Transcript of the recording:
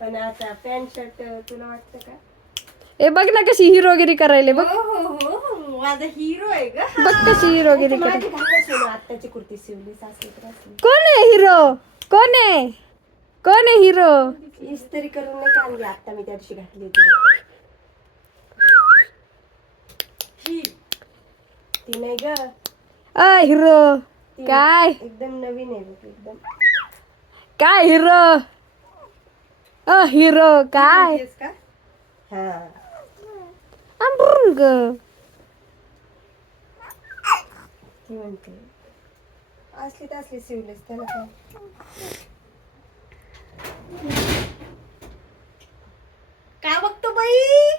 पण आता pant shirt तुला वाटतं का? ए बघ ना कशी हिरोगिरी करायले बघ. हो हो हो माझा हिरो आहे ग. बघ कशी हिरोगिरी माझी करायली. घालना शिवून आत्ताची कुर्ती शिवली सासरी तर असली. कोण आहे हिरो? कोण आहे? कोण आहे हिरो? इस्त्री करून नाही का आणली आता मी त्या दिवशी घातली होती बघ. ती नाही ग. हिरो ती काय? एकदम नवीन आहे बघ एकदम. काय हिरो? हिरो काय? तेच का? हा अंबरुंग. ती म्हणते असली तर असली शिवलीस त्याला काय. का बघतो बाई?